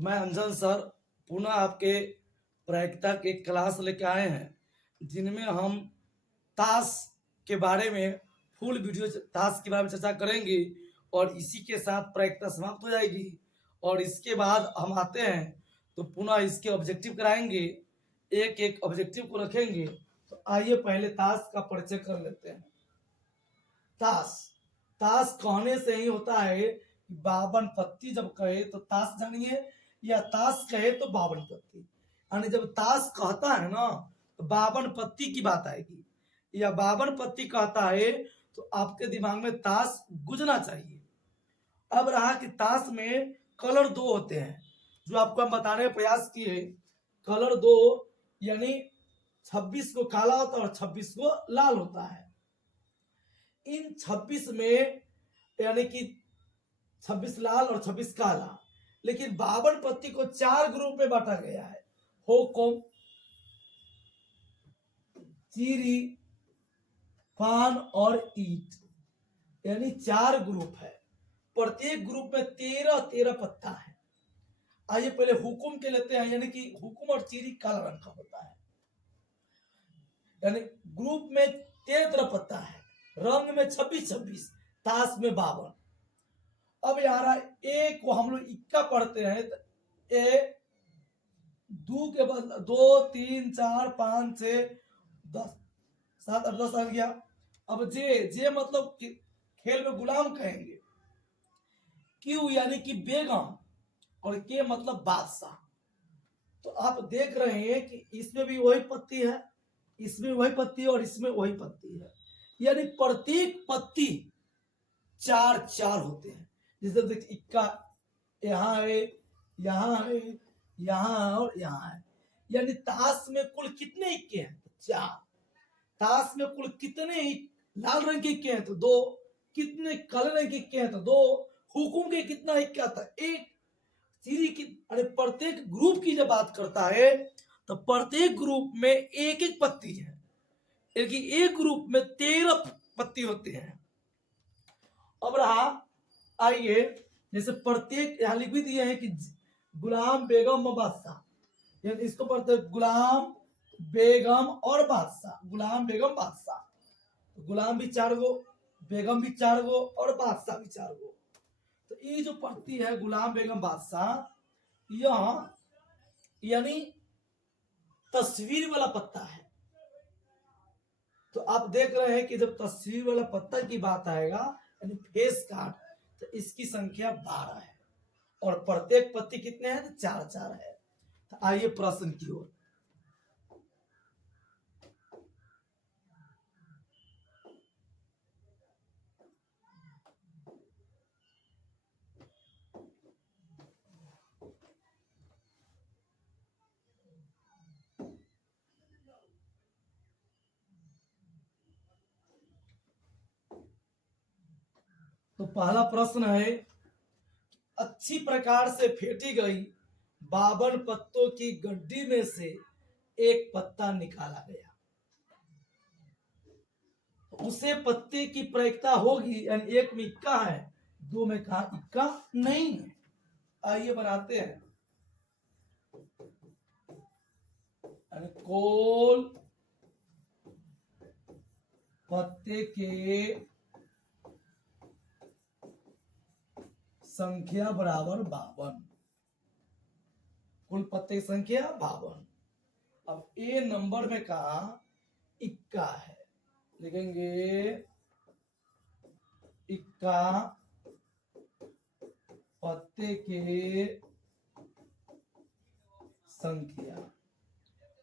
मैं अंजन सर पुनः आपके प्रायिकता के क्लास लेके आए हैं जिनमें हम ताश के बारे में फुल वीडियो ताश के बारे में चर्चा करेंगे और इसी के साथ प्रायिकता समाप्त हो जाएगी और इसके बाद हम आते हैं तो पुनः इसके ऑब्जेक्टिव कराएंगे। एक एक ऑब्जेक्टिव को रखेंगे। तो आइए पहले ताश का परिचय कर लेते हैं। ताश ताश कहने से ही होता है कि 52 पत्ती जब कहे तो ताश जानिए या ताश कहे तो 52 पत्ती, यानी जब ताश कहता है ना तो 52 पत्ती की बात आएगी या 52 पत्ती कहता है तो आपके दिमाग में ताश गुजना चाहिए। अब रहा कि ताश में कलर दो होते हैं जो आपको हम बताने का प्रयास किए। कलर दो यानी 26 को काला होता है और 26 को लाल होता है। इन 26 में यानी कि 26 लाल और 26 काला, लेकिन 52 पत्ती को 4 ग्रुप में बांटा गया है। हुकुम, चीरी, पान और ईट, यानी 4 ग्रुप है। प्रत्येक ग्रुप में 13-13 पत्ता है। आइए पहले हुकुम के लेते हैं, यानी कि हुकुम और चीरी काला रंग का होता है, यानी ग्रुप में 13 पत्ता है, रंग में 26-26, ताश में 52। अब यार एक को हम लोग इक्का पढ़ते हैं तो ए दो के बाद 2 3 4 5 6 10 7 8 10 आ गया। अब जे जे मतलब कि खेल में गुलाम कहेंगे। क्यू यानी कि बेगम और के मतलब बादशाह। तो आप देख रहे हैं कि इसमें भी वही पत्ती है, इसमें वही पत्ती है और इसमें वही पत्ती है, यानी प्रत्येक पत्ती 4-4 होते हैं। जैसे देख इक्का यहाँ है, यहाँ है, यहाँ और यहाँ है, यानी ताश में कुल कितने इक्के हैं? 4। ताश में कुल कितने लाल रंग के इक्के हैं? तो 2। कितने काले रंग के इक्के हैं? तो 2। हुकुम के कितना इक्का था? 1। सीरी की अरे प्रत्येक ग्रुप की जब बात करता है तो प्रत्येक ग्रुप में एक एक पत्ती है, यानी एक ग्रुप में 13 पत्ती होते हैं। अब रहा, आइए जैसे प्रत्येक यहाँ लिख भी दिए हैं कि गुलाम बेगम और बादशाह, यानी इसको पढ़ते गुलाम बेगम और बादशाह, गुलाम बेगम बादशाह। तो गुलाम भी 4 गो, बेगम भी 4 गो और बादशाह भी 4 गो। तो ये जो पत्ती है गुलाम बेगम बादशाह, यह यानी तस्वीर वाला पत्ता है। तो आप देख रहे हैं कि जब तस्वीर वाला पत्ता की बात आएगा यानी फेस कार्ड, तो इसकी संख्या 12 है और प्रत्येक पत्ती कितने हैं? तो 4-4 है। तो आइए प्रश्न की ओर। तो पहला प्रश्न है, अच्छी प्रकार से फेंटी गई 52 पत्तों की गड्डी में से एक पत्ता निकाला गया, उसे पत्ते की प्रायिकता होगी, यानी एक में इक्का है, 2 में कहा इक्का नहीं है। आइए बनाते हैं। कोल पत्ते के संख्या बराबर 52, कुल पत्ते की संख्या 52। अब ए नंबर में कहा इक्का है, लिखेंगे इक्का पत्ते के संख्या।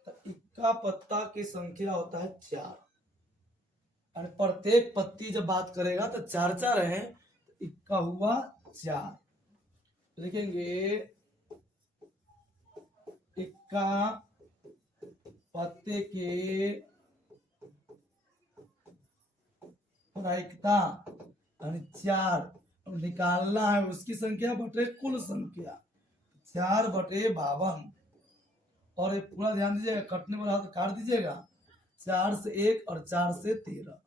तो इक्का पत्ता की संख्या होता है 4, और प्रत्येक पत्ती जब बात करेगा तो 4-4 है, तो इक्का हुआ 4। लिखेंगे इक्का पत्ते के प्रायिकता यानी 4, निकालना है उसकी संख्या बटे कुल संख्या, 4/52। और ये पूरा ध्यान दीजिएगा, कटने वाला तो काट दीजिएगा। 4 से 1 और 4 से 13,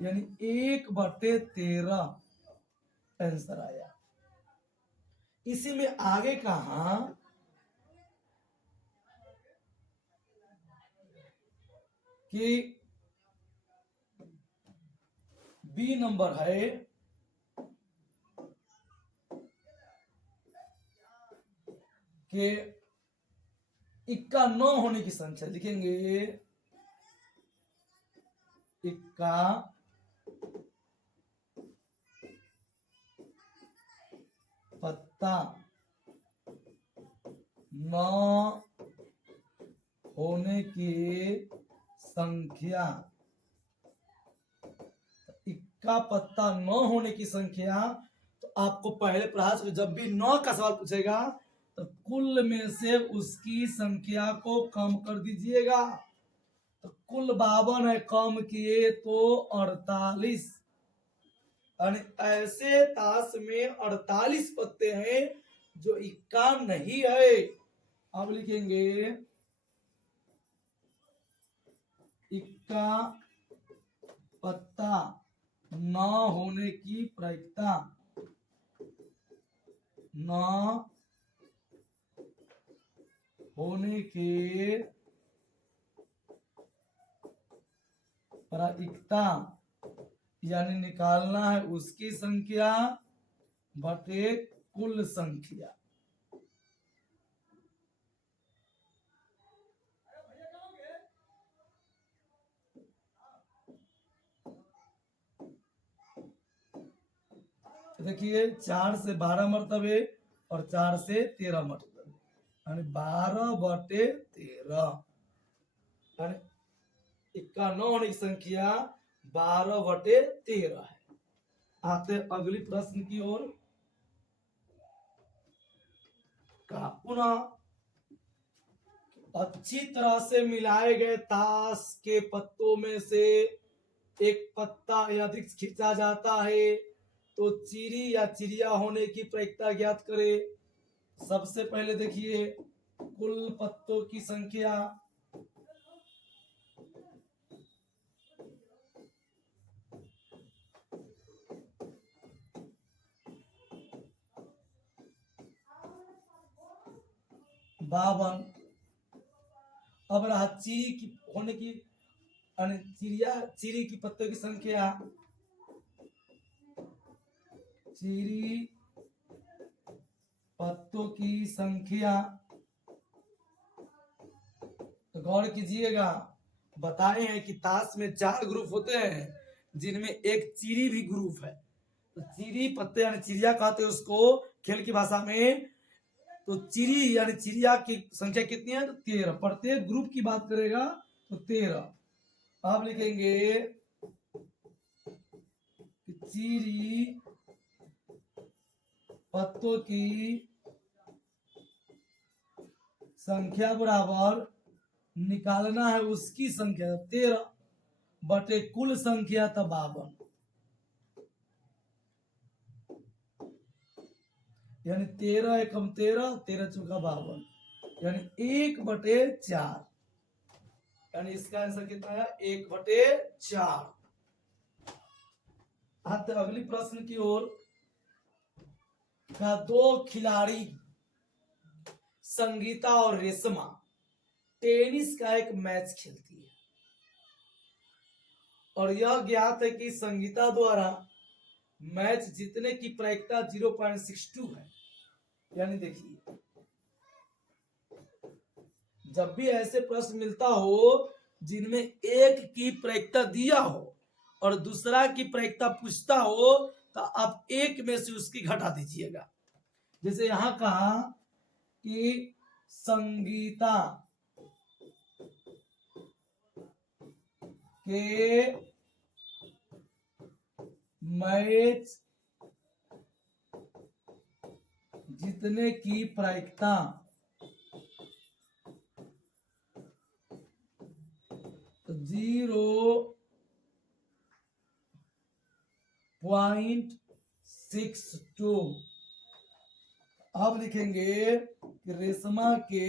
यानी 1/13 आंसर आया। इसी में आगे कहा कि बी नंबर है कि इक्का 9 होने की संख्या लिखेंगे। इक्का पत्ता 9 होने की संख्या। इक्का पत्ता 9 होने की संख्या, तो आपको पहले प्रयास में जब भी 9 का सवाल पूछेगा तो कुल में से उसकी संख्या को कम कर दीजिएगा। तो कुल 52 है, कम किए तो 48। ऐसे ताश में 48 पत्ते हैं जो इक्का नहीं है। अब लिखेंगे इक्का पत्ता 9 होने की प्रायिकता, 9 होने के प्रायिकता, यानी निकालना है उसकी संख्या बटे कुल संख्या। देखिए 4 से 12 मरतबे और 4 से 13 मरतबे, यानी 12/13, यानी इक्का 9 होने की संख्या 12/13 है। आते अगली प्रश्न की ओर। कहा पुनः अच्छी तरह से मिलाए गए ताश के पत्तों में से एक पत्ता या अधिक खींचा जाता है तो चीरी या चिड़िया होने की प्रायिकता ज्ञात करें। सबसे पहले देखिए कुल पत्तों की संख्या, बावन। अब रहा चीरी की होने की, चिड़िया चीरी की पत्तों की संख्या, चीरी पत्तों की संख्या, तो गौर कीजिएगा बताए हैं कि ताश में 4 ग्रुप होते हैं जिनमें एक चीरी भी ग्रुप है। तो चीरी पत्ते यानी चिड़िया कहते हैं उसको खेल की भाषा में। तो चिड़ी यानी चिड़िया की संख्या कितनी है? तो 13। प्रत्येक ग्रुप की बात करेगा तो 13। आप लिखेंगे कि चीरी पत्तों की संख्या बराबर निकालना है उसकी संख्या 13 बटे कुल संख्या तो 52, यानी 13 एकम 13, 13 चौका 52, यानी 1/4, यानी इसका आंसर कितना है? 1/4। आते अगली प्रश्न की ओर। का 2 खिलाड़ी संगीता और रेशमा टेनिस का एक मैच खेलती है और यह ज्ञात है कि संगीता द्वारा मैच जीतने की प्रायिकता 0.62 है। यानी देखिए जब भी ऐसे प्रश्न मिलता हो जिनमें एक की प्रायिकता दिया हो और दूसरा की प्रायिकता पूछता हो तो आप एक में से उसकी घटा दीजिएगा। जैसे यहां कहा कि संगीता के मैच जीतने की प्रायिकता 0.62। अब लिखेंगे कि रेशमा के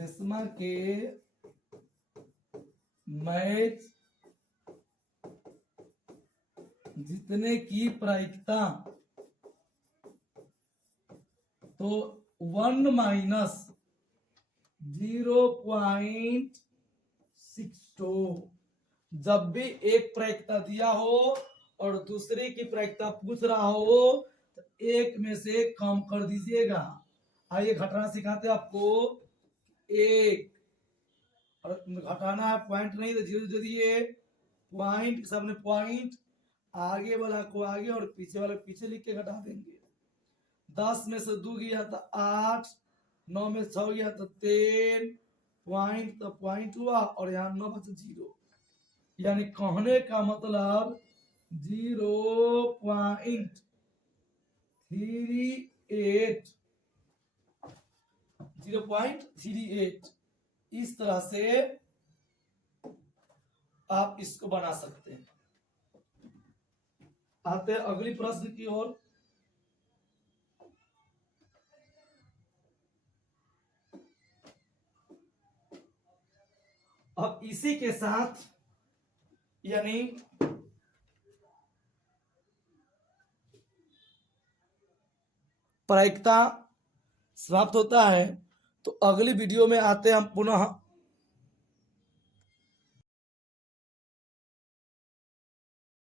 रेशमा के मैच जीतने की प्रायिकता तो 1 माइनस 0.62। जब भी एक प्रायिकता दिया हो और दूसरे की प्रायिकता पूछ रहा हो तो एक में से कम कर दीजिएगा। आइए घटाना सिखाते हैं आपको। एक और घटाना है, पॉइंट नहीं तो जीरो दे दिए, पॉइंट सामने पॉइंट, आगे वाला को आगे और पीछे वाले को पीछे लिख के घटा देंगे। 10 में से 2 गया तो 8, 9 में 6 गया तो 10, पॉइंट तो पॉइंट हुआ और यहाँ 9 बचे 0, यानी कहने का मतलब 0.38, 0.38। इस तरह से आप इसको बना सकते हैं। आते हैं अगली प्रश्न की ओर। अब इसी के साथ यानी प्रायिकता समाप्त होता है। तो अगली वीडियो में आते हैं हम पुनः